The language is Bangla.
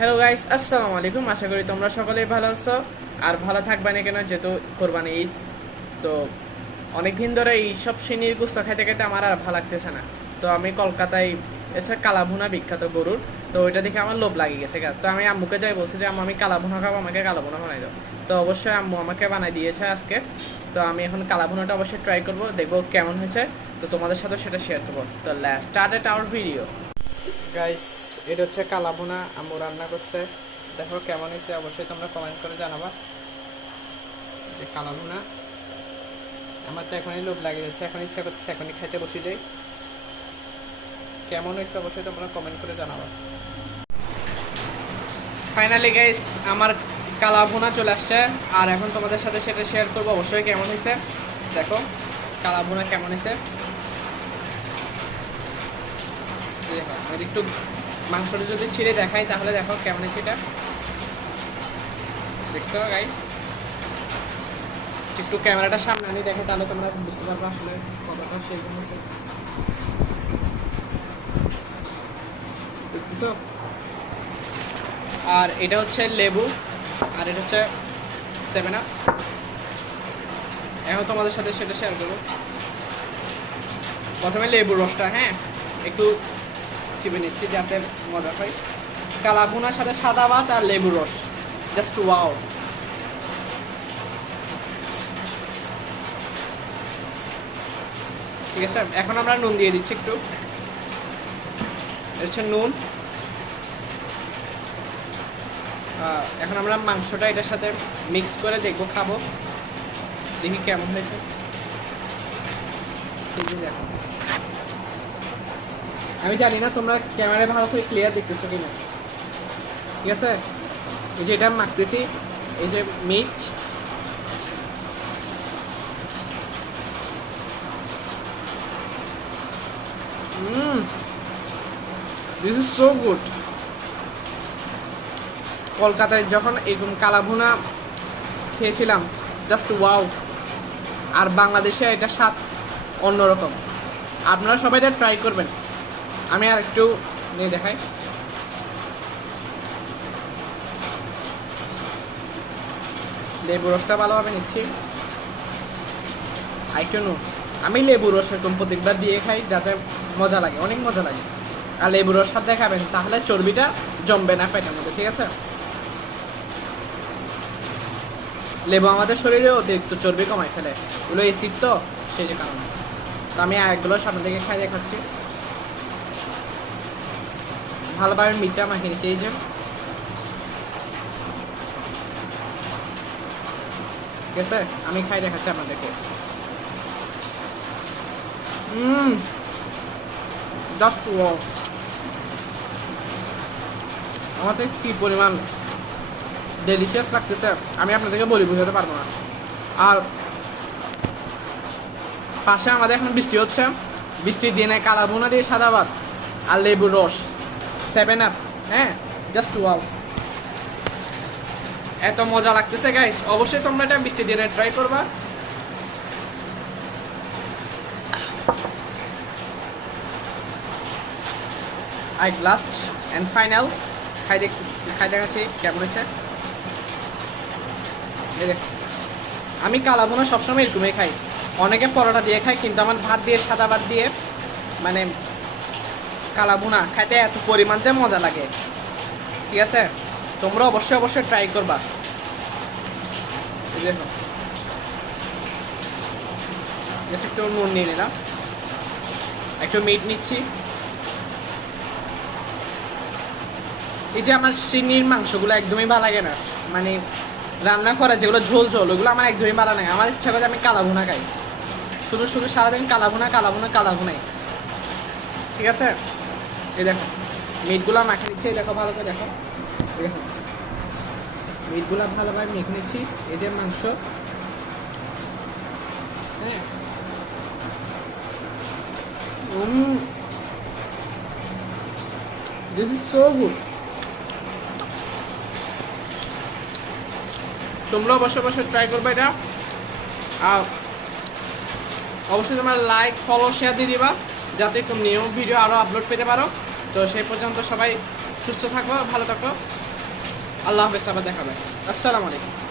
হ্যালো গাইস, আসসালামু আলাইকুম। আশা করি তোমরা সকলেই ভালো আছো আর ভালো থাকবে না কেন, যেহেতু কোরবানি ঈদ। তো অনেক দিন ধরে এইসব শ্রেণীর গোস্ত খাইতে খাইতে আমার আর ভালো লাগতেছে না। তো আমি কলকাতায় এছাড়া কালাভুনা বিখ্যাত গরুর, তো ওইটা দেখে আমার লোভ লাগিয়ে গেছে। তো আমি আম্মুকে যাই বলছি যে আম্মু আমি কালাভুনা খাবো, আমাকে কালাভুনা বানাই দাও। তো অবশ্যই আম্মু আমাকে বানাই দিয়েছে আজকে। তো আমি এখন কালাভুনাটা অবশ্যই ট্রাই করবো, দেখবো কেমন হয়েছে। তো তোমাদের সাথে সেটা শেয়ার করবো। তো let's start our video. Guys, এটা হচ্ছে কালাভুনা, আম্মু রান্না করছে। দেখো কেমন হয়েছে, অবশ্যই তোমরা কমেন্ট করে জানাবা। যে কালাভুনা আমার তো এখনই লোভ লাগে যাচ্ছে, এখন ইচ্ছা করতেছে এখনই খাইতে বসে যাই। কেমন হয়েছে অবশ্যই তোমরা কমেন্ট করে জানাবা। ফাইনালি গাইস, আমার কালাভুনা চলে আসছে আর এখন তোমাদের সাথে সেটা শেয়ার করবো অবশ্যই কেমন হয়েছে। দেখো কালাভুনা কেমন হয়েছে। আমি একটু মাংসটা যদি ছিঁড়ে দেখাই তাহলে দেখো কেমন হয়েছে। এটা দেখছো গাইস, একটু ক্যামেরাটা সামনে আনি দেখো, তাহলে তোমরা বুঝতে পারবে আসলে কতটা সেরকম হয়েছে। দেখতেছো? আর এটা হচ্ছে লেবু, আর এটা হচ্ছে 7 আপ। এখন তোমাদের সাথে সেটা শেয়ার করবো। প্রথমে লেবুর রসটা একটু চিপে নিচ্ছি যাতে মজা হয়। কালাভুনার সাথে সাদা ভাত আর লেবুর রস, জাস্ট ওয়াও। ঠিক আছে, এখন আমরা নুন দিয়ে দিচ্ছি একটু। এটা হচ্ছে নুন। এখন আমরা মাংসটা এটার সাথে মিক্স করে দেখবো, খাবো, দেখি কেমন হয়েছে। দেখো, আমি জানি না তোমরা ক্যামেরায় ভালো করে ক্লিয়ার দেখতেছো কিনা। ঠিক আছে, এই যে এটা মাখতেছি, এই যে meat. This is so good. কলকাতায় যখন এরকম কালাভুনা খেয়েছিলাম, জাস্ট ওয়াও। আর বাংলাদেশে এটা স্বাদ অন্যরকম। আপনারা সবাই এটা ট্রাই করবেন। আমি আর একটু নিয়ে দেখাই। লেবু রসটা ভালোভাবে নিচ্ছি, আর একটু নুন। আমি লেবু রস এরকম প্রত্যেকবার দিয়ে খাই যাতে মজা লাগে, অনেক মজা লাগে। আর লেবু রস সাথে খাবেন তাহলে চর্বিটা জমবে না পেটের মধ্যে। ঠিক আছে, লেবু আমাদের শরীরে অতিরিক্ত চর্বি কমায় ফেলে, ওগুলো অ্যাসিড তো, সেই যে কারণে। তো আমি একগুলো সামনে থেকে খাই দেখাচ্ছি। ভালোভাবে মিটটা মাখিয়ে নিচ্ছি, এই যে। ঠিক আছে, আমি খাই দেখাচ্ছি আপনাদেরকে। Just wow. আমাদের কি পরিমাণ ডেলিশিয়াস লাগতেছে আমি আপনাদেরকে বলি বোঝাতে পারবো না। আর পাশে আমাদের এখন বৃষ্টি হচ্ছে, বৃষ্টির দিনে কালাভুনা দিয়ে সাদা ভাত আর লেবুর রস, 7 আপ। জাস্ট ওয়াও, এত মজা লাগতেছে গাইস। অবশ্যই তোমরা এটা বৃষ্টির দিনে ট্রাই করবা। আই লাস্ট অ্যান্ড ফাইনাল খাই দেখাচ্ছি কেমন হয়েছে। আমি কালাভুনা সবসময় এরকমই খাই। অনেকে পরোটা দিয়ে খায়, কিন্তু আমার ভাত দিয়ে, সাদা ভাত দিয়ে, মানে কালাভুনা খাইতে এত পরিমাণ যে মজা লাগে। ঠিক আছে, তোমরা অবশ্যই অবশ্যই ট্রাই করবা। দেখো, একটু নুন নিয়ে নিলাম, একটু মিট নিচ্ছি। এই যে আমার সিনির মাংসগুলো একদমই ভালো লাগে না, মানে রান্না করা যেগুলো ঝোল ঝোল, ওগুলো আমার একদমই ভালো লাগে। আমার ইচ্ছা করে আমি কালাভুনা খাই, শুধু শুধু সারাদিন কালাভুনা কালাভুনা কালাভুনাই। ঠিক আছে, এই দেখো মিটগুলো মাখে নিচ্ছি, দেখো ভালো করে দেখো। দেখো মিটগুলো ভালোভাবে মেখে নিচ্ছি। এই যে মাংস, দিস ইজ সো গুড। তোমরা অবশ্যই অবশ্যই ট্রাই করবে এটা। আর অবশ্যই তোমরা লাইক, ফলো, শেয়ার দিয়ে দিবা যাতে নিউ ভিডিও আরও আপলোড পেতে পারো। তো সেই পর্যন্ত সবাই সুস্থ থাকো, ভালো থাকো। আল্লাহ হাফেজ, আবার দেখাবে। আসসালামু আলাইকুম।